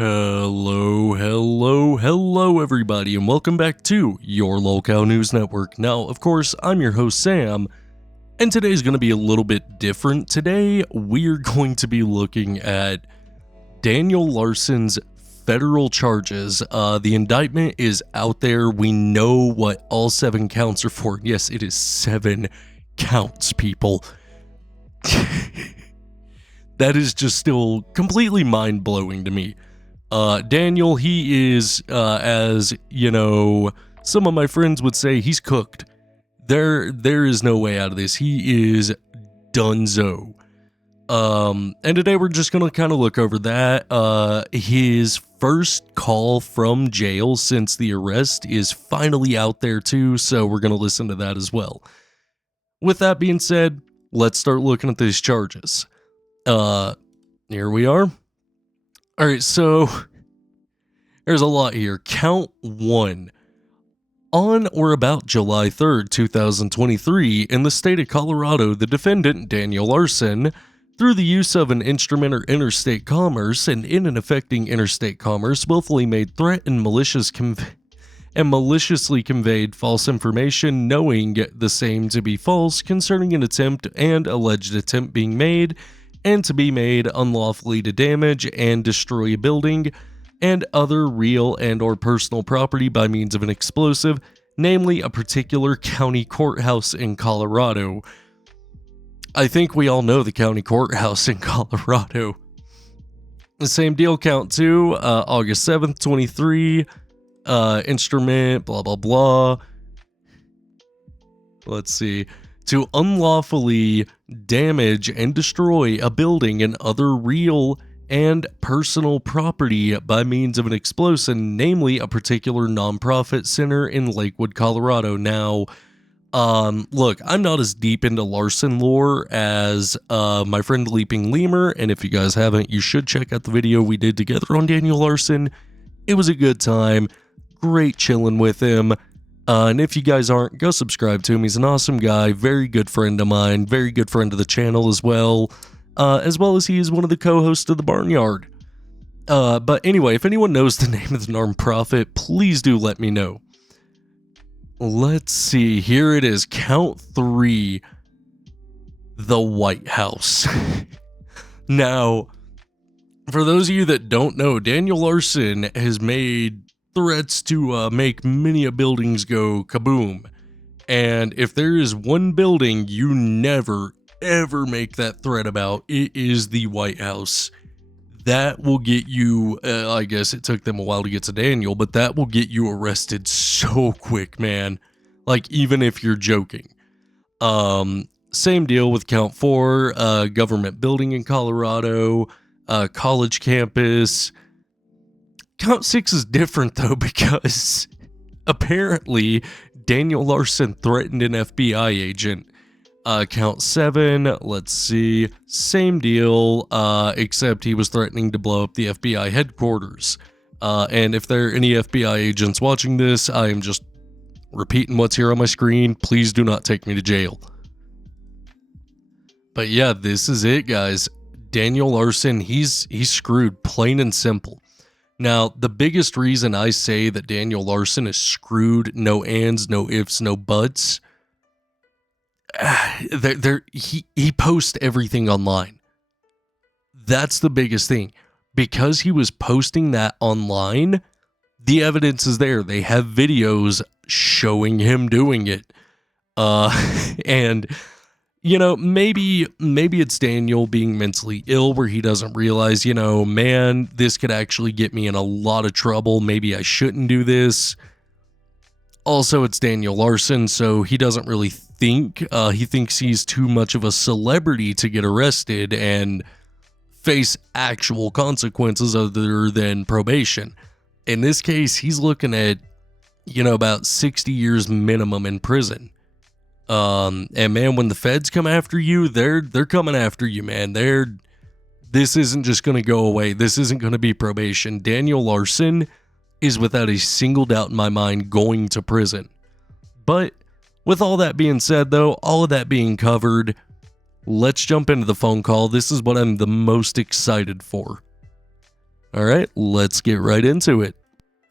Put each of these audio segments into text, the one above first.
Hello, everybody, and welcome back to your Lolcow News Network. Now, of course, I'm your host, Sam, and today's going to be a little bit different. Today, we're going to be looking at Daniel Larson's federal charges. The indictment is out there. We know what all 7 counts are for. Yes, it is 7 counts, people. That is just still completely mind-blowing to me. Daniel, he is, as, you know, some of my friends would say, he's cooked. There is no way out of this. He is donezo. And today we're just gonna kind of look over that. His first call from jail since the arrest is finally out there too, so we're gonna listen to that as well. With that being said, let's start looking at these charges. Here we are. Alright, so there's a lot here. Count 1. On or about July 3rd, 2023, in the state of Colorado, the defendant, Daniel Larson, through the use of an instrument or interstate commerce and in and affecting interstate commerce, willfully made threat and maliciously conveyed false information, knowing the same to be false concerning an attempt and alleged attempt being made and to be made unlawfully to damage and destroy a building and other real and or personal property by means of an explosive, namely a particular county courthouse in Colorado. I think we all know the county courthouse in Colorado. The same deal, count 2, August 7th, 23, instrument, blah, blah, blah. Let's see. To unlawfully damage and destroy a building and other real and personal property by means of an explosive, namely a particular nonprofit center in Lakewood, Colorado. Now, look, I'm not as deep into Larson lore as my friend Leaping Lemur, and if you guys haven't, you should check out the video we did together on Daniel Larson. It was a good time, great chilling with him. And if you guys aren't, go subscribe to him. He's an awesome guy, very good friend of mine, very good friend of the channel as well as he is one of the co-hosts of The Barnyard. But anyway, if anyone knows the name of the nonprofit, please do let me know. Let's see, here it is, count 3, the White House. Now, for those of you that don't know, Daniel Larson has made threats to make many buildings go kaboom. And if there is one building you never, ever make that threat about, it is the White House. That will get you, I guess it took them a while to get to Daniel, but that will get you arrested so quick, man. Like, even if you're joking. Same deal with count 4, government building in Colorado, college campus. Count 6 is different, though, because apparently Daniel Larson threatened an FBI agent. Count 7, let's see, same deal, except he was threatening to blow up the FBI headquarters. And if there are any FBI agents watching this, I am just repeating what's here on my screen. Please do not take me to jail. But yeah, this is it, guys. Daniel Larson, he's screwed, plain and simple. Now, the biggest reason I say that Daniel Larson is screwed, no ands, no ifs, no buts, he posts everything online. That's the biggest thing. Because he was posting that online, the evidence is there. They have videos showing him doing it. And you know, maybe it's Daniel being mentally ill where he doesn't realize, you know, man, this could actually get me in a lot of trouble. Maybe I shouldn't do this. Also, it's Daniel Larson, so he doesn't really think. He thinks he's too much of a celebrity to get arrested and face actual consequences other than probation. In this case, he's looking at, you know, about 60 years minimum in prison. And man, when the feds come after you, they're coming after you, man. This isn't just going to go away. This isn't going to be probation. Daniel Larson is without a single doubt in my mind going to prison. But with all that being said, though, all of that being covered, let's jump into the phone call. This is what I'm the most excited for. All right, let's get right into it.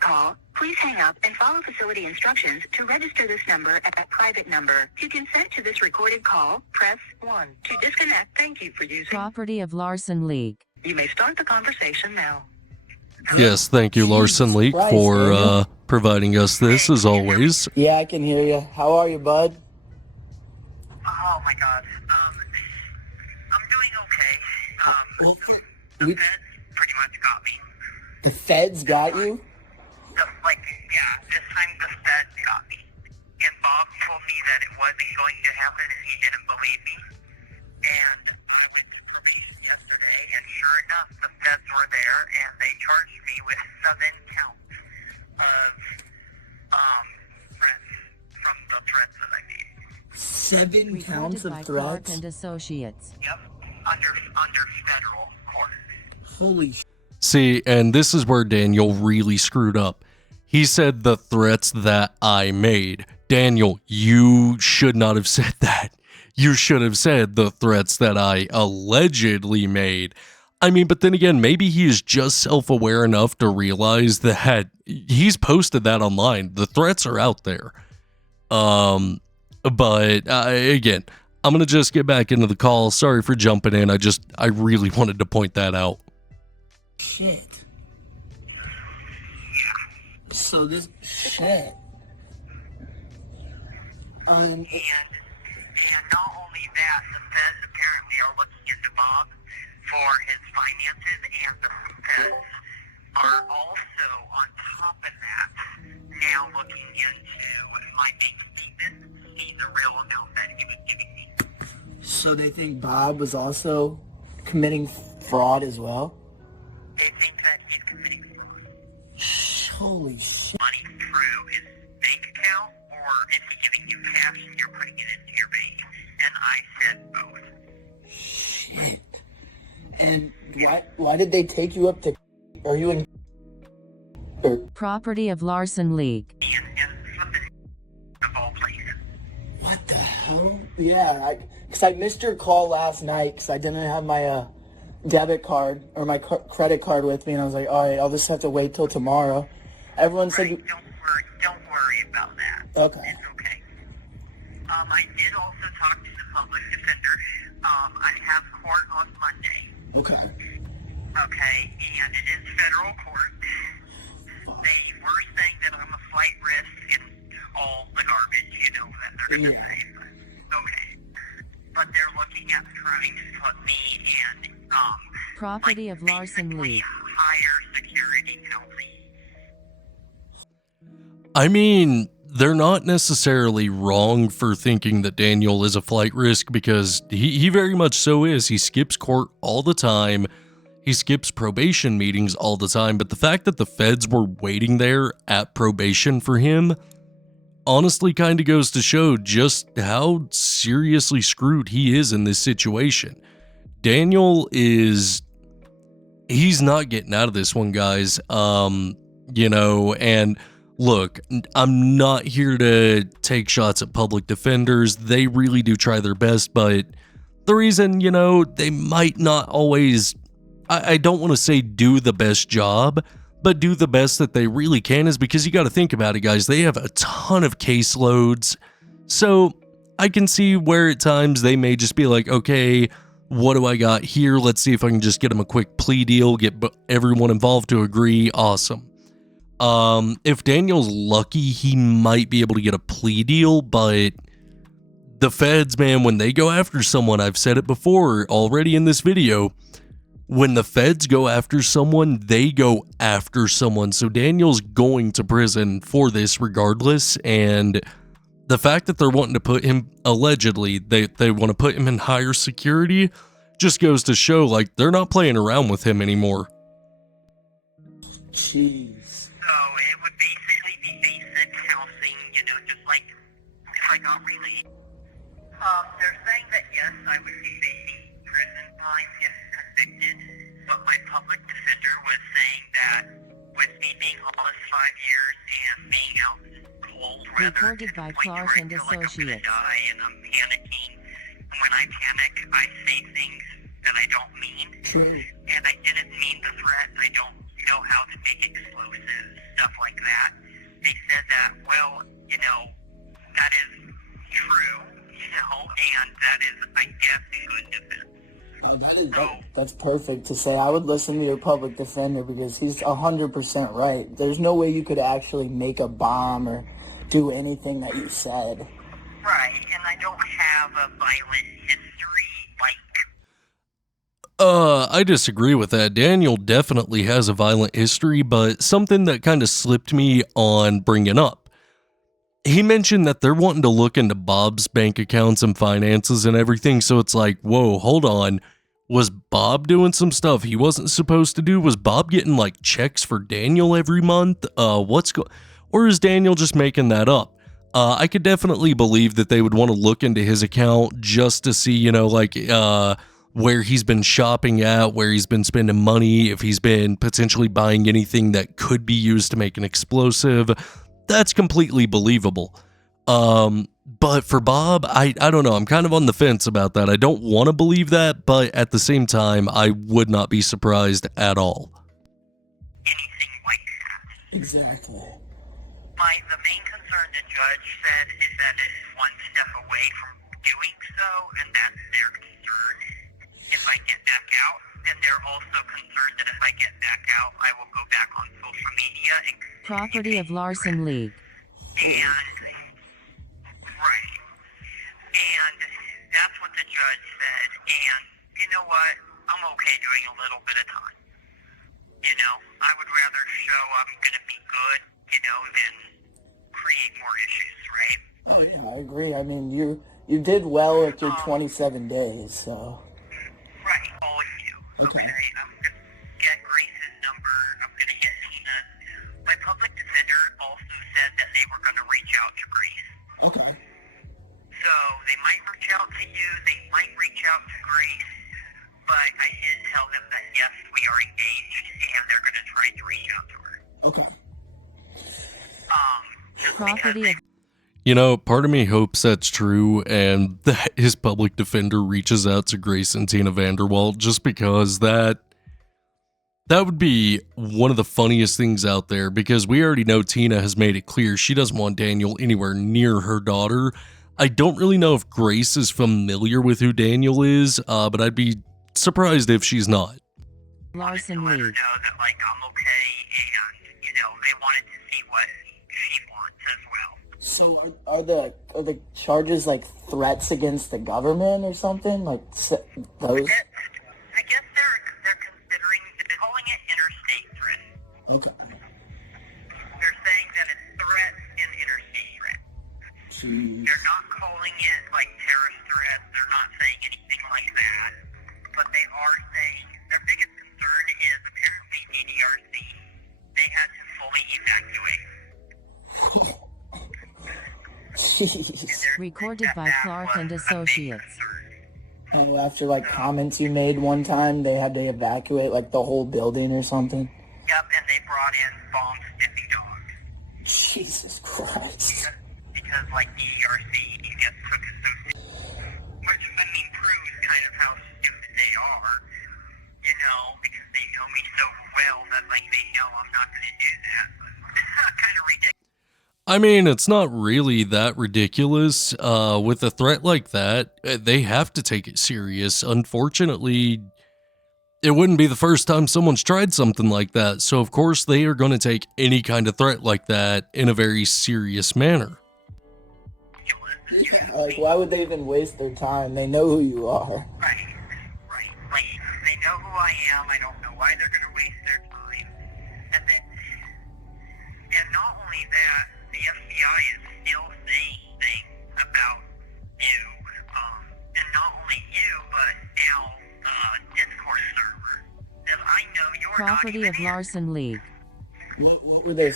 Call. Please hang up and follow facility instructions to register this number at a private number. To consent to this recorded call, press 1. To disconnect, thank you for using Property of Larson League. You may start the conversation now. Yes, thank you, Larson Leak, Christ, for Daniel. providing us this, as always. Yeah, I can hear you. How are you, bud? Oh my God. I'm doing okay. Well, The we- feds pretty much got me. The feds got you? This time the feds got me. And Bob told me that it wasn't going to happen and he didn't believe me. And I went to probation yesterday and sure enough, the feds were there and they charged me with 7 counts of, threats from the threats that I made. 7 counts Recorded by of Clark threats? and Associates. Yep. Under federal court. Holy sh**. See, and this is where Daniel really screwed up. He said the threats that I made. Daniel, you should not have said that. You should have said the threats that I allegedly made. I mean, but then again, maybe he is just self-aware enough to realize that he's posted that online. The threats are out there. But again, I'm going to just get back into the call. Sorry for jumping in. I really wanted to point that out. Shit. So this shit. And not only that, the feds apparently are looking into Bob for his finances, and the feds are also, on top of that, now looking into my bank statement to see the real amount that he was giving me. So they think Bob was also committing fraud as well? They think that he's committing fraud. Holy shit. Money through his bank account, or is he giving you cash and you're putting it into your bank? And I said both. Shit. And why did they take you up to... Are you in... Property of Larson League. And something of all places. What the hell? Yeah, because I missed your call last night because I didn't have my debit card or my credit card with me, and I was like, all right, I'll just have to wait till tomorrow. Everyone said... Right, don't worry about that. Okay. It's okay. I did also talk to the public defender. I have court on Monday. Okay. Okay, and it is federal court. They were saying that I'm a flight risk and all the garbage, that they're going to say. Okay. But they're looking at trying to put me in, Property of Larson basically League. higher security penalty. I mean, they're not necessarily wrong for thinking that Daniel is a flight risk, because he very much so is. He skips court all the time. He skips probation meetings all the time. But the fact that the feds were waiting there at probation for him honestly kind of goes to show just how seriously screwed he is in this situation. Daniel he's not getting out of this one, guys. And look, I'm not here to take shots at public defenders. They really do try their best, but the reason, they might not always, I don't want to say do the best job, but do the best that they really can, is because you got to think about it, guys. They have a ton of caseloads. So I can see where at times they may just be like, okay, what do I got here? Let's see if I can just get them a quick plea deal, get everyone involved to agree. Awesome. If Daniel's lucky, he might be able to get a plea deal, but the feds, man, when they go after someone, I've said it before already in this video, when the feds go after someone, they go after someone. So Daniel's going to prison for this regardless, and the fact that they're wanting to put him, allegedly, they want to put him in higher security, just goes to show, like, they're not playing around with him anymore. Jeez. So it would basically be basic housing, just like if I got released. They're saying that yes, I would be facing prison time if convicted, but my public defender was saying that with me being almost 5 years and being out in cold weather, Recorded by Clark and like I'm gonna Associates. die and I'm panicking. And when I panic, I say things that I don't mean. True. And I didn't mean the threat. I don't to make explosives, stuff like that. They said that, well, that is true, and that is, I guess, good defense. Oh, that's perfect to say. I would listen to your public defender because he's 100% right. There's no way you could actually make a bomb or do anything that you said. Right, and I don't have a violent history like... I disagree with that. Daniel definitely has a violent history, but something that kind of slipped me on bringing up. He mentioned that they're wanting to look into Bob's bank accounts and finances and everything, so it's like, whoa, hold on. Was Bob doing some stuff he wasn't supposed to do? Was Bob getting, like, checks for Daniel every month? Or is Daniel just making that up? I could definitely believe that they would want to look into his account just to see, where he's been shopping at, where he's been spending money, if he's been potentially buying anything that could be used to make an explosive. That's completely believable. But for Bob, I don't know. I'm kind of on the fence about that. I don't want to believe that, but at the same time, I would not be surprised at all. Anything like that. Exactly. The main concern the judge said is that it's one step away from doing so, and that's their concern. If I get back out, and they're also concerned that if I get back out, I will go back on social media and... Property of Larson League. Right. And that's what the judge said, and you know what? I'm okay doing a little bit of time. I would rather show I'm gonna be good, than create more issues, right? Oh, yeah, I agree. I mean, you did well with your 27 days, so... Right, all of you. Okay. I'm going to get Grace's number. I'm going to get Tina's. My public defender also said that they were going to reach out to Grace. Okay. So they might reach out to you. They might reach out to Grace. But I did tell them that, yes, we are engaged, and they're going to try to reach out to her. Okay. Property of... Part of me hopes that's true and that his public defender reaches out to Grace and Tina Vanderwalt, just because that would be one of the funniest things out there, because we already know Tina has made it clear she doesn't want Daniel anywhere near her daughter. I don't really know if Grace is familiar with who Daniel is, but I'd be surprised if she's not. Larson Let her League. know that, I'm okay, and, they wanted to see what she wants as well. So are the charges like threats against the government or something? Like those? I guess they're considering calling it interstate threat. Okay. They're saying that it's threats and interstate threat. Jeez. They're not calling it like terrorist threats. They're not saying anything like that. But they are saying their biggest concern is apparently DDRC. They had to fully evacuate. Jeez. Recorded by Clark and Associates. Oh, after comments you made one time, they had to evacuate the whole building or something. Yep, and they brought in bomb-sniffing dogs. Jesus Christ. Because DRC gets took associated. Which, proves kind of how stupid they are. Because they know me so well that, they know I'm not going to do that. Kind of ridiculous. It's not really that ridiculous. With a threat like that, they have to take it serious. Unfortunately, it wouldn't be the first time someone's tried something like that, so of course they are going to take any kind of threat like that in a very serious manner. Why would they even waste their time? They know who you are. Right. They know who I am. I don't know why they're going to waste their time. And not only that, the FBI is still saying things about you, and not only you, but now the Discord server. And I know you're Property not of even Larson League. What were they?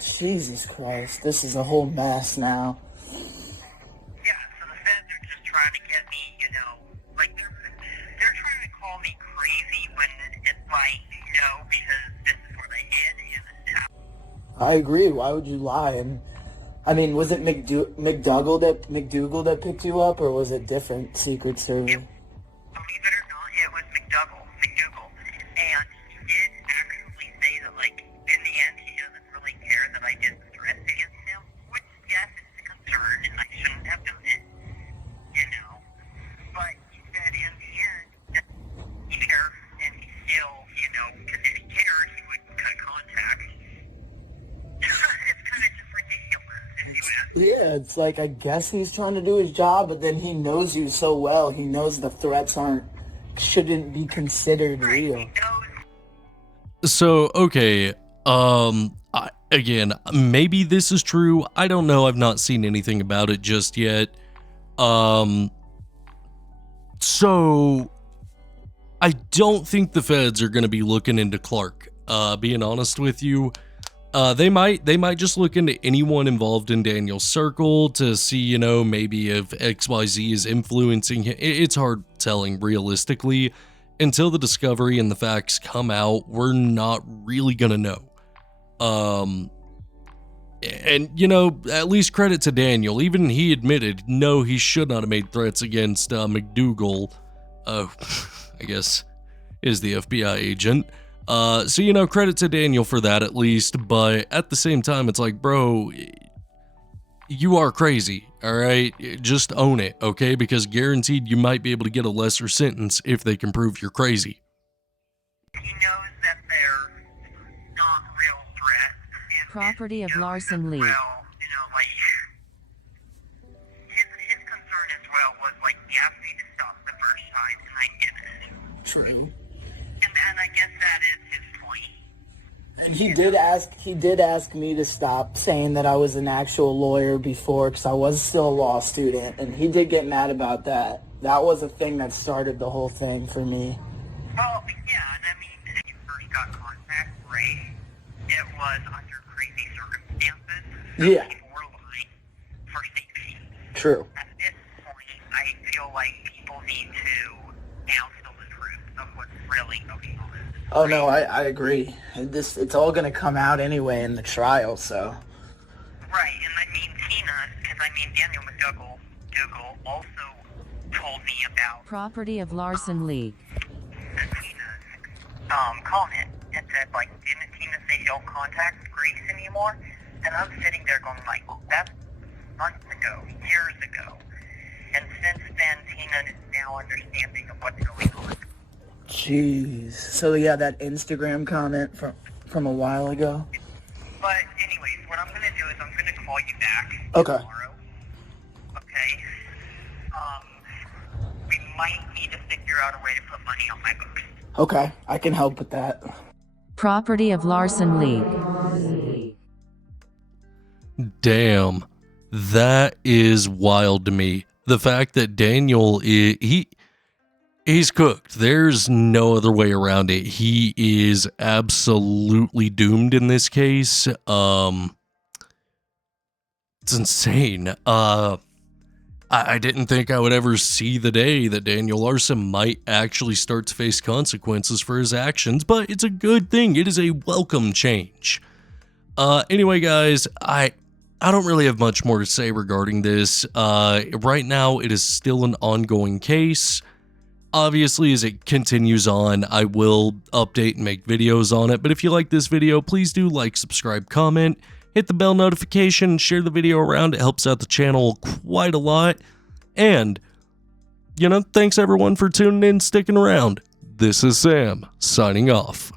Jesus Christ, this is a whole mess now. Yeah, so the feds are just trying to get me, they're trying to call me crazy when it's no, because this is what I did, and I agree. Why would you lie? And was it McDougal that picked you up, or was it different Secret Service? believe it or not, it was McDougal, and he did actually say that, Yeah, it's like, I guess he's trying to do his job, but then he knows you so well. He knows the threats shouldn't be considered real. He knows. So, okay, again, maybe this is true. I don't know. I've not seen anything about it just yet. So I don't think the feds are going to be looking into Clark. Being honest with you, they might just look into anyone involved in Daniel's circle to see, you know, maybe if XYZ is influencing him. It's hard telling realistically. Until the discovery and the facts come out, we're not really gonna know. And you know, at least credit to Daniel. Even he admitted, no, he should not have made threats against McDougal. I guess is the FBI agent. So you know, credit to Daniel for that at least. But at the same time, it's like, bro, you are crazy, all right? Just own it, okay? Because guaranteed you might be able to get a lesser sentence if they can prove you're crazy. He knows that they're not real threats. And Property of he knows Larson as League. well, you know, like, his concern as well was, like, he asked me to stop the first time, and I didn't. True. And I guess that is his point. He did ask me to stop, saying that I was an actual lawyer before, because I was still a law student, and he did get mad about that. That was a thing that started the whole thing for me. Well, yeah, and I mean, when you first got contact, right, it was under crazy circumstances. So Yeah. people were lying for safety. True. At this point, I feel like people need to now tell the truth of what's really going on. Oh no, I agree. It's all gonna come out anyway in the trial, so. Right, and I mean, Tina, because I mean, Daniel McDougal also told me about Property of Larson League. Tina's comment and said, like, didn't Tina say don't contact Grace anymore? And I'm sitting there going, like, that's months ago, years ago. And since then, Tina is now understanding of what's going on. Jeez. So yeah, that Instagram comment from a while ago. But anyways, what I'm gonna do is I'm gonna call you back Okay. tomorrow. Okay? We might need to figure out a way to put money on my books. Okay, I can help with that. Property of Larson League. Damn, that is wild to me. The fact that Daniel he's cooked. There's no other way around it. He is absolutely doomed in this case. It's insane. I didn't think I would ever see the day that Daniel Larson might actually start to face consequences for his actions, but it's a good thing. It is a welcome change. Anyway, guys, I don't really have much more to say regarding this. Right now, it is still an ongoing case. Obviously, as it continues on, I will update and make videos on it. But if you like this video, please do like, subscribe, comment, hit the bell notification, share the video around. It helps out the channel quite a lot. And, you know, thanks everyone for tuning in, sticking around. This is Sam, signing off.